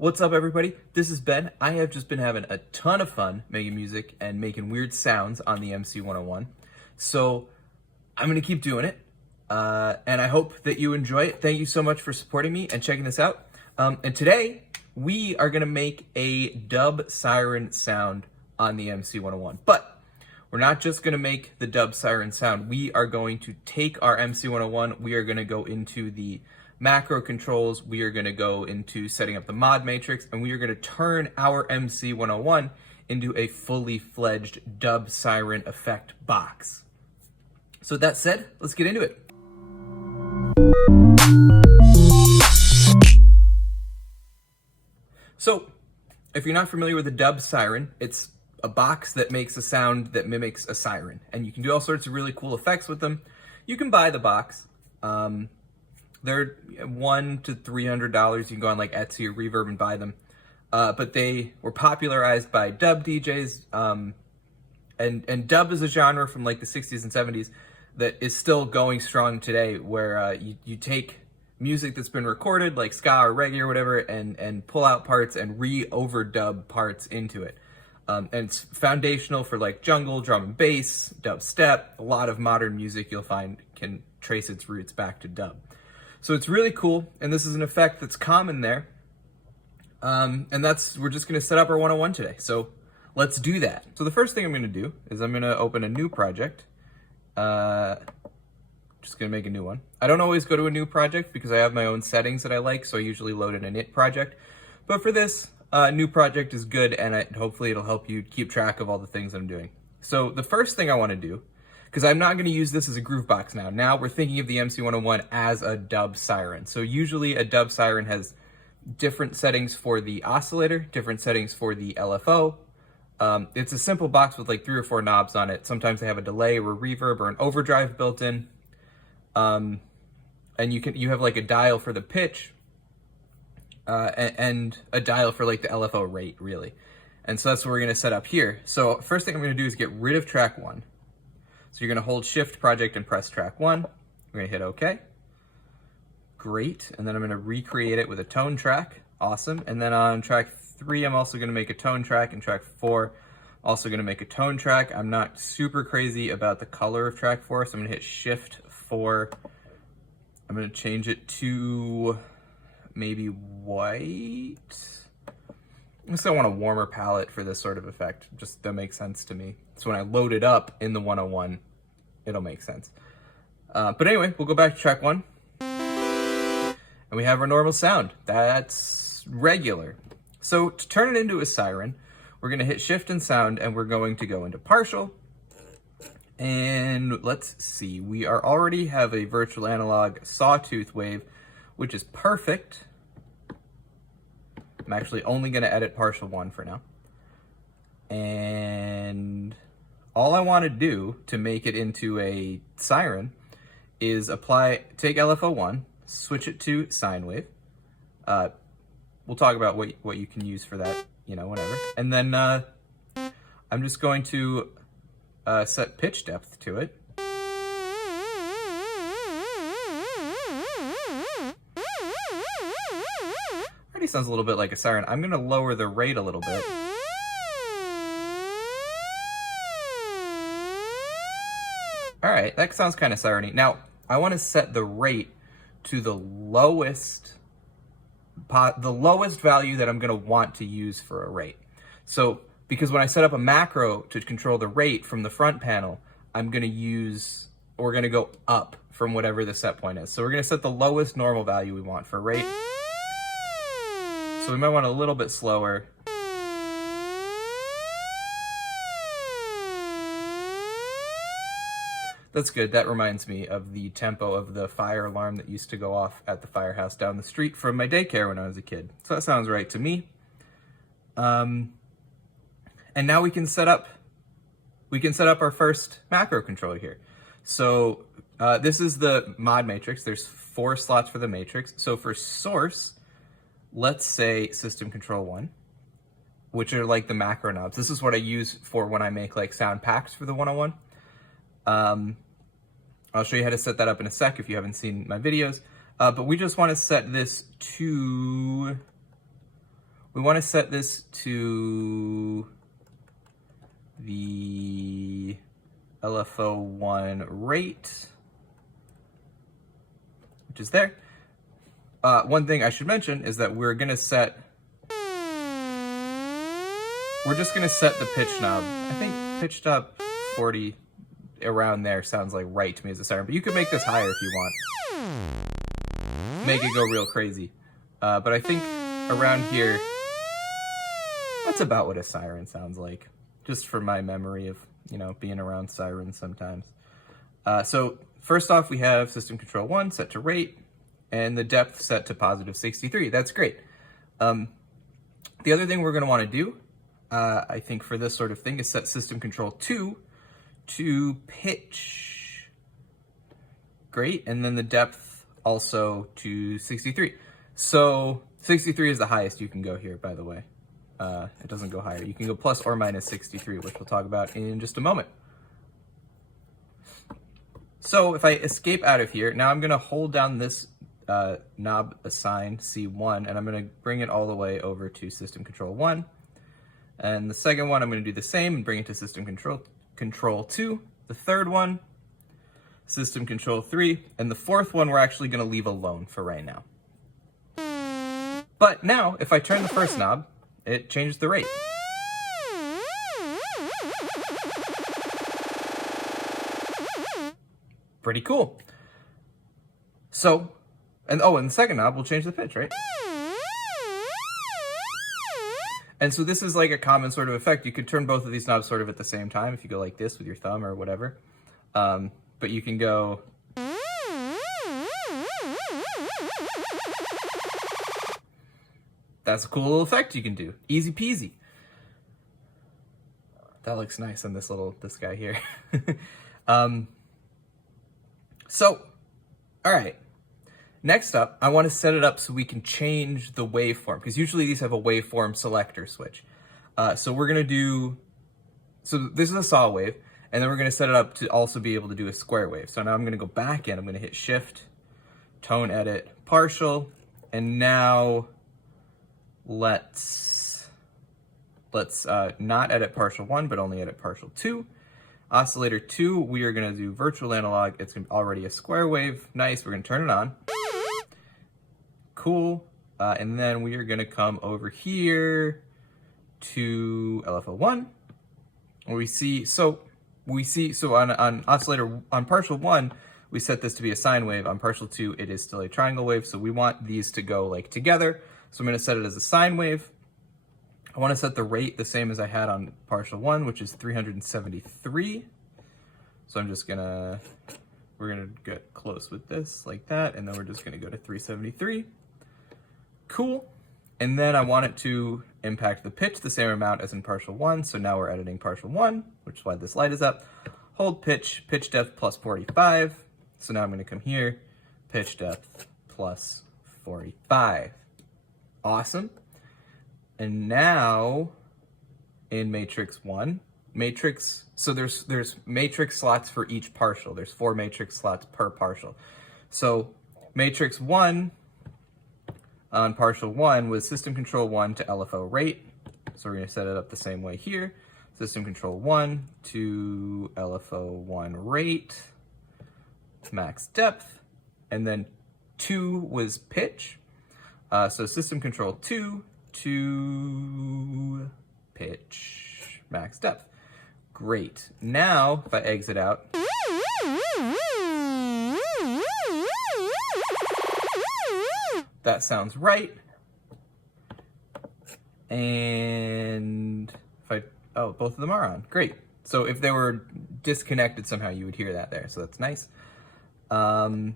What's up, everybody? This is Ben. I have just been having a ton of fun making music and making weird sounds on the MC-101. So I'm going to keep doing it, and I hope that you enjoy it. Thank you so much for supporting me and checking this out. And today, we are going to make a Dub Siren sound on the MC-101. But we're not just going to make the Dub Siren sound. We are going to take our MC-101. We are going to go into the macro controls, we are going to go into setting up the mod matrix, and we are going to turn our MC-101 into a fully fledged Dub Siren effect box. So with that said, let's get into it. So, if you're not familiar with the Dub Siren, it's a box that makes a sound that mimics a siren, and you can do all sorts of really cool effects with them. You can buy the box. They're $100 to $300. You can go on like Etsy or Reverb and buy them. But they were popularized by dub DJs. And dub is a genre from like the 60s and 70s that is still going strong today, where you take music that's been recorded, like ska or reggae or whatever, and pull out parts and re-overdub parts into it. And it's foundational for like jungle, drum and bass, dubstep. A lot of modern music you'll find can trace its roots back to dub. So it's really cool, and this is an effect that's common there. And we're just gonna set up our 101 today. So let's do that. So the first thing I'm gonna do is I'm gonna open a new project. Just gonna make a new one. I don't always go to a new project because I have my own settings that I like, so I usually load in a init project. But for this, new project is good, and hopefully it'll help you keep track of all the things I'm doing. So the first thing I wanna do, because I'm not going to use this as a groove box now. Now we're thinking of the MC-101 as a dub siren. So usually a dub siren has different settings for the oscillator, different settings for the LFO. It's a simple box with like 3 or 4 knobs on it. Sometimes they have a delay or a reverb or an overdrive built in. And you have like a dial for the pitch and a dial for like the LFO rate, really. And so that's what we're going to set up here. So first thing I'm going to do is get rid of track 1. So you're going to hold Shift Project and press track 1. We're going to hit OK. Great. And then I'm going to recreate it with a tone track. Awesome. And then on track 3, I'm also going to make a tone track. And track 4, also going to make a tone track. I'm not super crazy about the color of track 4, so I'm going to hit Shift 4. I'm going to change it to maybe white. I still want a warmer palette for this sort of effect. Just that makes sense to me. So when I load it up in the 101, it'll make sense. But anyway, we'll go back to track 1. And we have our normal sound. That's regular. So to turn it into a siren, we're going to hit Shift and Sound, and we're going to go into Partial. And let's see. We already have a virtual analog sawtooth wave, which is perfect. I'm actually only going to edit partial 1 for now. And all I want to do to make it into a siren is take LFO1, switch it to sine wave. We'll talk about what you can use for that, whatever. And then I'm just going to set pitch depth to it. Already sounds a little bit like a siren. I'm going to lower the rate a little bit. All right, that sounds kind of siren-y. Now, I want to set the rate to the lowest value that I'm going to want to use for a rate. So, because when I set up a macro to control the rate from the front panel, we're going to go up from whatever the set point is. So we're going to set the lowest normal value we want for rate. So we might want a little bit slower. That's good. That reminds me of the tempo of the fire alarm that used to go off at the firehouse down the street from my daycare when I was a kid. So that sounds right to me. And now we can set up our first macro controller here. So this is the mod matrix. There's 4 slots for the matrix. So for source, let's say system control 1, which are like the macro knobs. This is what I use for when I make like sound packs for the 101. I'll show you how to set that up in a sec if you haven't seen my videos. But we just want to set this to We want to set this to the LFO1 rate, which is there. One thing I should mention is that we're just gonna set the pitch knob. I think pitched up 40 around there sounds like right to me as a siren, but you could make this higher if you want. Make it go real crazy. But I think around here, that's about what a siren sounds like, just from my memory of, you know, being around sirens sometimes. So first off, we have system control 1 set to rate, and the depth set to positive 63. That's great. The other thing we're going to want to do, I think for this sort of thing, is set system control 2 to pitch. Great. And then the depth also to 63. So 63 is the highest you can go here, by the way. It doesn't go higher. You can go plus or minus 63, which we'll talk about in just a moment. So if I escape out of here, now I'm going to hold down this knob assign C1, and I'm going to bring it all the way over to system control 1. And the second one, I'm going to do the same and bring it to system control 2. The third one, system control 3. And the fourth one, we're actually going to leave alone for right now. But now, if I turn the first knob, it changes the rate. Pretty cool. So, and the second knob will change the pitch, right? And so this is like a common sort of effect. You could turn both of these knobs sort of at the same time if you go like this with your thumb or whatever. But you can go... That's a cool little effect you can do. Easy peasy. That looks nice on this guy here. So, all right. Next up, I want to set it up so we can change the waveform, because usually these have a waveform selector switch. So we're going to do, so this is a saw wave, and then we're going to set it up to also be able to do a square wave. So now I'm going to go back in, I'm going to hit shift, tone edit, partial, and now let's not edit partial 1, but only edit partial 2. Oscillator 2, we are going to do virtual analog. It's already a square wave. Nice. We're going to turn it on. Cool. And then we are going to come over here to LFO1. We see on oscillator, on partial 1, we set this to be a sine wave. On partial 2, it is still a triangle wave. So we want these to go like together. So I'm going to set it as a sine wave. I want to set the rate the same as I had on partial 1, which is 373. So we're gonna get close with this like that, and then we're just gonna go to 373. Cool. And then I want it to impact the pitch the same amount as in partial 1. So now we're editing partial 1, which is why this light is up. Hold pitch depth plus 45. So now I'm gonna come here, pitch depth plus 45. Awesome. And now in matrix 1, so there's matrix slots for each partial. There's 4 matrix slots per partial. So matrix 1 on partial 1 was system control 1 to LFO rate. So we're going to set it up the same way here. System control 1 to LFO1 rate, max depth, and then 2 was pitch. So system control 2 to pitch, max depth. Great. Now, if I exit out, that sounds right. And if both of them are on. Great. So if they were disconnected somehow, you would hear that there. So that's nice. Now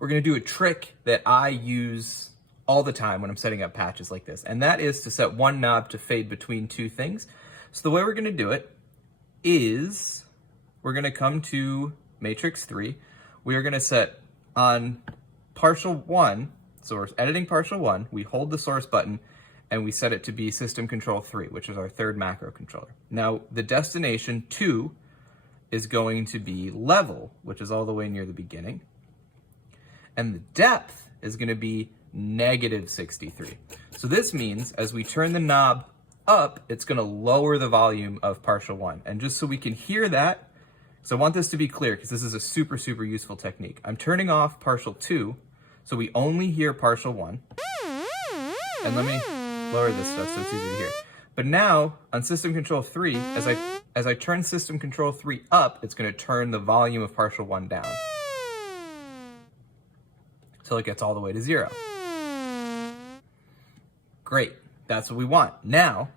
we're going to do a trick that I use all the time when I'm setting up patches like this, and that is to set one knob to fade between two things. So the way we're going to do it is we're going to come to matrix 3. We are going to set on partial 1, so we're editing partial 1, we hold the source button, and we set it to be system control 3, which is our third macro controller. Now the destination 2 is going to be level, which is all the way near the beginning. And the depth is going to be negative 63. So this means as we turn the knob up, it's gonna lower the volume of partial 1. And just so we can hear that, so I want this to be clear because this is a super, super useful technique. I'm turning off partial 2, so we only hear partial 1. And let me lower this stuff so it's easy to hear. But now on system control 3, as I turn system control 3 up, it's gonna turn the volume of partial 1 down till it gets all the way to 0. Great, that's what we want. Now,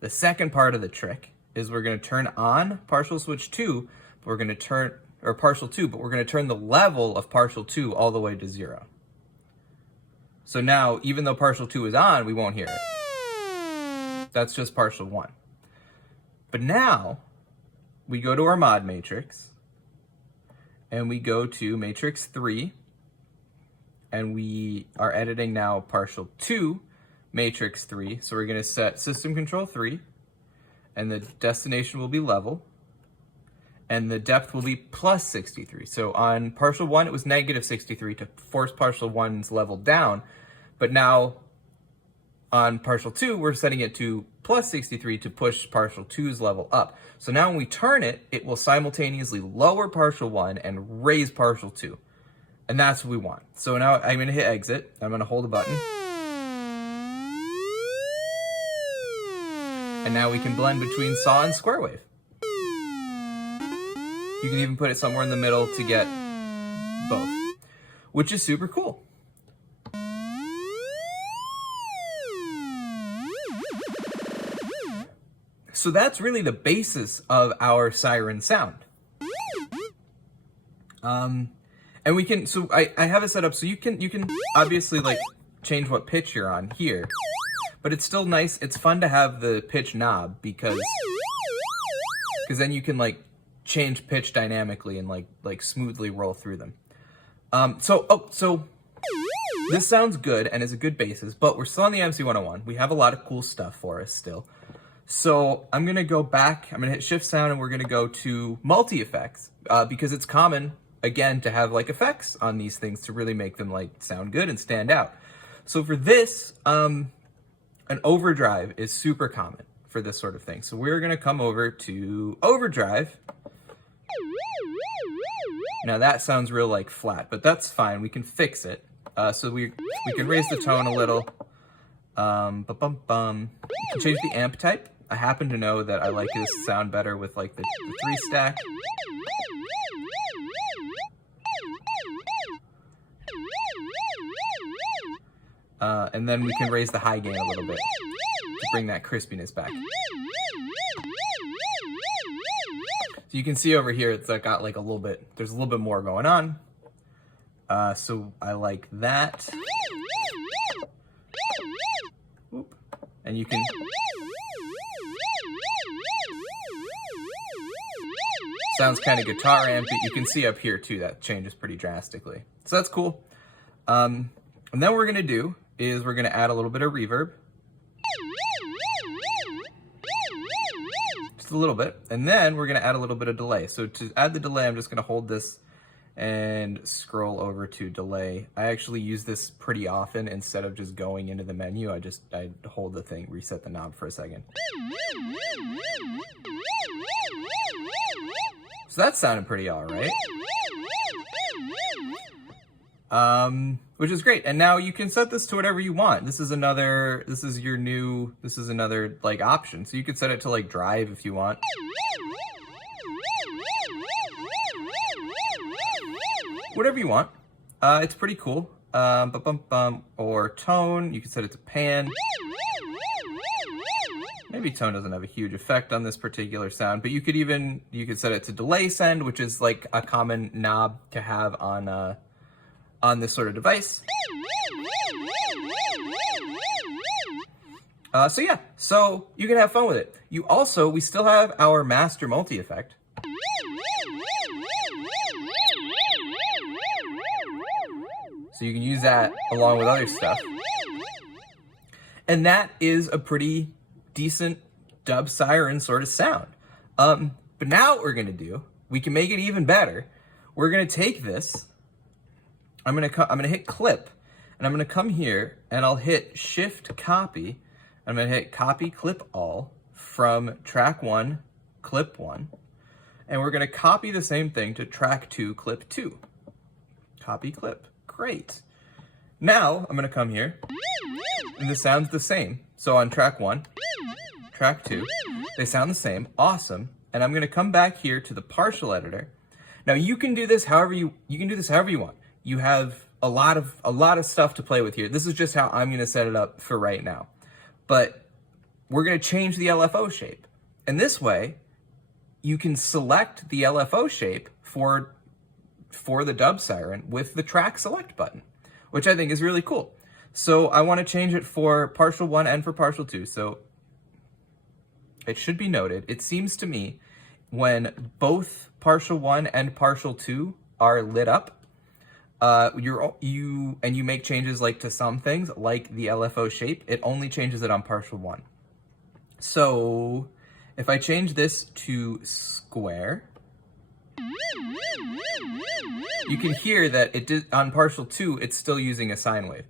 the second part of the trick is we're gonna turn on partial switch 2, but we're gonna turn, or partial 2, but we're gonna turn the level of partial 2 all the way to 0. So now, even though partial 2 is on, we won't hear it. That's just partial 1. But now, we go to our mod matrix, and we go to matrix 3, and we are editing now partial 2, matrix 3. So we're gonna set system control 3, and the destination will be level, and the depth will be plus 63. So on partial 1, it was negative 63 to force partial 1's level down, but now on partial 2, we're setting it to plus 63 to push partial 2's level up. So now when we turn it, it will simultaneously lower partial 1 and raise partial 2. And that's what we want. So now I'm gonna hit exit, I'm gonna hold a button. And now we can blend between saw and square wave. You can even put it somewhere in the middle to get both, which is super cool. So that's really the basis of our siren sound. And we can, so I have it set up so you can obviously like change what pitch you're on here, but it's still nice. It's fun to have the pitch knob because then you can like change pitch dynamically and like smoothly roll through them. So this sounds good and is a good basis, but we're still on the MC-101. We have a lot of cool stuff for us still. So I'm gonna go back, I'm gonna hit shift sound and we're gonna go to multi-effects because it's common, again, to have like effects on these things to really make them like sound good and stand out. So for this, an overdrive is super common for this sort of thing. So we're gonna come over to overdrive. Now that sounds real like flat, but that's fine, we can fix it. So we can raise the tone a little. You can change the amp type. I happen to know that I like this sound better with like the 3 stack. And then we can raise the high gain a little bit to bring that crispiness back. So you can see over here, it's got like a little bit, there's a little bit more going on. So I like that. Oop. And you can, sounds kind of guitar amp, but you can see up here too, that changes pretty drastically. So that's cool. And then what we're gonna do is we're gonna add a little bit of reverb. Just a little bit. And then we're gonna add a little bit of delay. So to add the delay, I'm just gonna hold this and scroll over to delay. I actually use this pretty often instead of just going into the menu. I hold the thing, reset the knob for a second. So that sounded pretty all right. Which is great. And now you can set this to whatever you want. This is another like option. So you could set it to like drive if you want. Whatever you want. It's pretty cool. Or tone, you can set it to pan. Maybe tone doesn't have a huge effect on this particular sound, but you could set it to delay send, which is like a common knob to have on this sort of device. So yeah, so you can have fun with it. We still have our master multi-effect. So you can use that along with other stuff. And that is a pretty decent Dub Siren sort of sound. But now what we're gonna do, we can make it even better. We're gonna take this I'm gonna hit clip, and I'm gonna come here and I'll hit Shift Copy. I'm gonna hit Copy Clip All from track 1, clip 1, and we're gonna copy the same thing to track 2, clip 2. Copy clip. Great. Now I'm gonna come here, and this sounds the same. So on track 1, track 2, they sound the same. Awesome. And I'm gonna come back here to the partial editor. Now you can do this however you want. You have a lot of stuff to play with here. This is just how I'm gonna set it up for right now. But we're gonna change the LFO shape. And this way, you can select the LFO shape for the Dub Siren with the track select button, which I think is really cool. So I wanna change it for partial 1 and for partial 2. So it should be noted, it seems to me when both partial 1 and partial 2 are lit up, you make changes like to some things, like the LFO shape, it only changes it on partial 1. So if I change this to square, you can hear that it did on partial 2, it's still using a sine wave.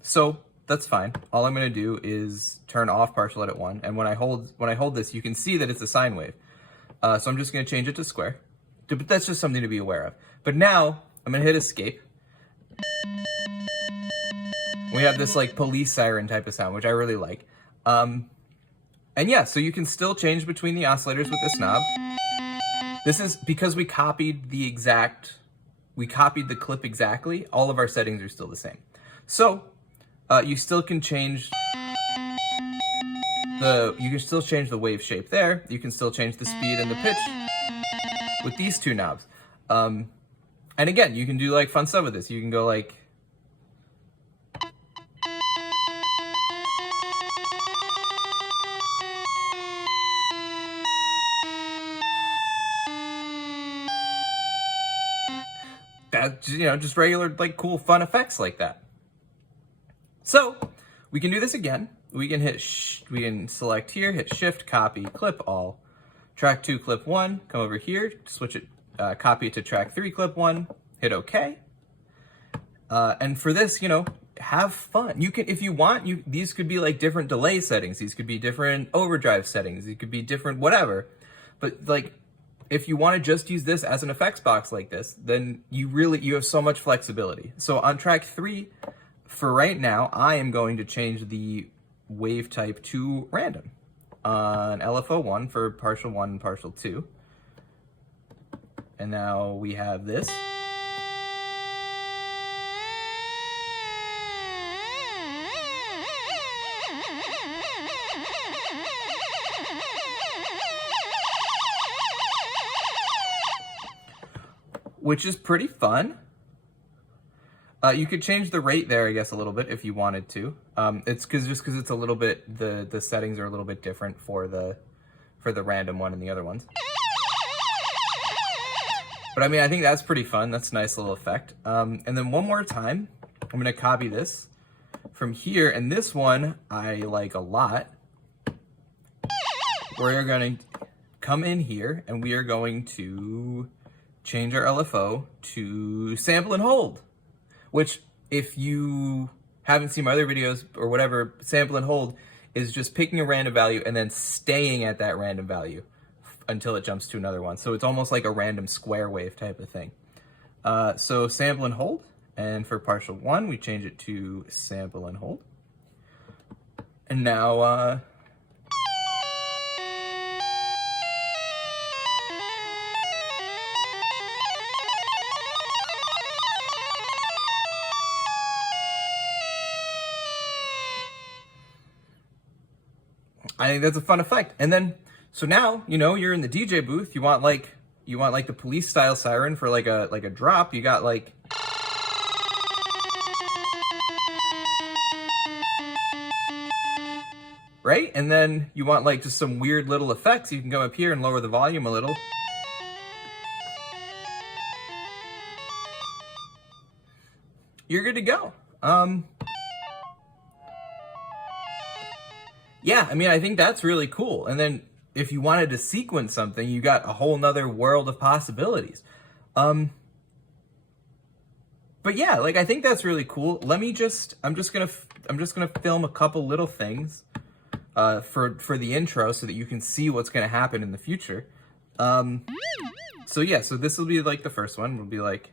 So that's fine. All I'm gonna do is turn off partial edit 1, and when I hold this, you can see that it's a sine wave. So I'm just gonna change it to square. But that's just something to be aware of. But now I'm gonna hit escape. We have this like police siren type of sound, which I really like. And yeah, so you can still change between the oscillators with this knob. This is because we copied the clip exactly, all of our settings are still the same. So you still can change the wave shape there. You can still change the speed and the pitch with these two knobs. And again, you can do like fun stuff with this. You can go like, that, you know, just regular like cool fun effects like that. So we can do this again. We can select here, hit Shift, Copy, Clip All, track 2, clip 1, come over here, switch it, copy it to track 3, clip 1, hit OK. And for this, you know, have fun. You can, if you want, these could be like different delay settings. These could be different overdrive settings. It could be different whatever. But like, if you want to just use this as an effects box like this, then you have so much flexibility. So on track 3, for right now, I am going to change the wave type to random on LFO 1 for partial 1 and partial 2. And now we have this. Which is pretty fun. You could change the rate there, I guess, a little bit if you wanted to. It's because it's a little bit, the settings are a little bit different for the random one and the other ones. But I mean, I think that's pretty fun. That's a nice little effect. And then one more time, I'm gonna copy this from here, and this one I like a lot. We're gonna come in here and we are going to change our LFO to sample and hold. Which, if you haven't seen my other videos or whatever, sample and hold is just picking a random value and then staying at that random value until it jumps to another one. So it's almost like a random square wave type of thing. So sample and hold, and for partial 1, we change it to sample and hold. And now, I think that's a fun effect. And then, so now, you know, you're in the DJ booth, you want like the police style siren for like a drop, you got like, right? And then you want like just some weird little effects, you can go up here and lower the volume a little. You're good to go. Yeah, I mean, I think that's really cool. And then if you wanted to sequence something, you got a whole nother world of possibilities. But But yeah, like I think that's really cool. I'm just gonna film a couple little things for the intro so that you can see what's gonna happen in the future. So yeah, so this will be like the first one. It'll be like.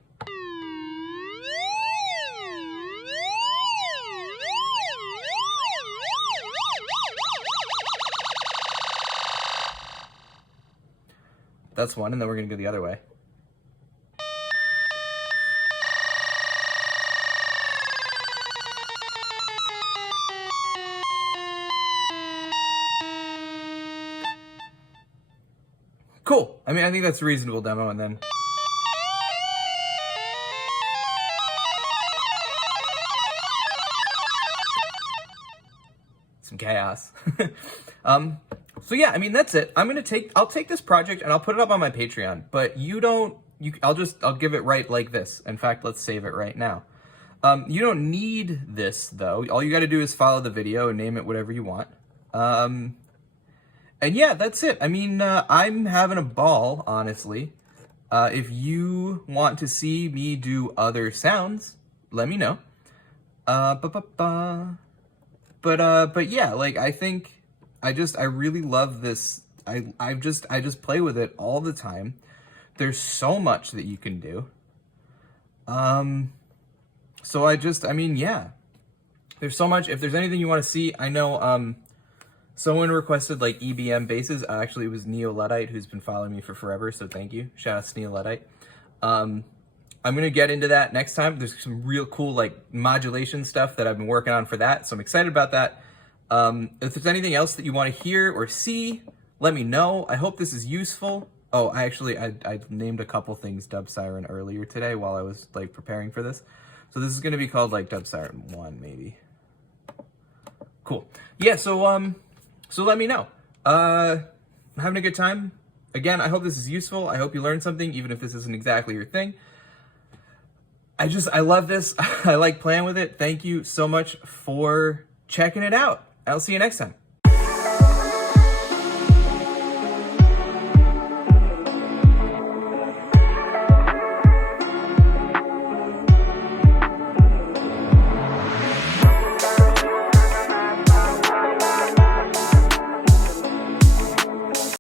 That's one, and then we're gonna go the other way. Cool. I mean, I think that's a reasonable demo, and then. Some chaos. So yeah, I mean, that's it. I'll take this project and I'll put it up on my Patreon, but I'll give it right like this. In fact, let's save it right now. You don't need this though. All you got to do is follow the video and name it whatever you want. And yeah, that's it. I mean, I'm having a ball, honestly. If you want to see me do other sounds, let me know. But yeah, like I think I really love this. I just play with it all the time. There's so much that you can do. So I mean, yeah. There's so much. If there's anything you want to see, I know someone requested like EBM basses. Actually, it was Neo Luddite, who's been following me for forever, so thank you. Shout out to Neo Luddite. I'm gonna get into that next time. There's some real cool like modulation stuff that I've been working on for that, so I'm excited about that. If there's anything else that you want to hear or see, let me know. I hope this is useful. Oh, I named a couple things Dub Siren earlier today while I was like preparing for this. So this is gonna be called like Dub Siren 1 maybe. Cool. Yeah, so let me know. I'm having a good time. Again, I hope this is useful. I hope you learned something, even if this isn't exactly your thing. I love this. I like playing with it. Thank you so much for checking it out. I'll see you next time.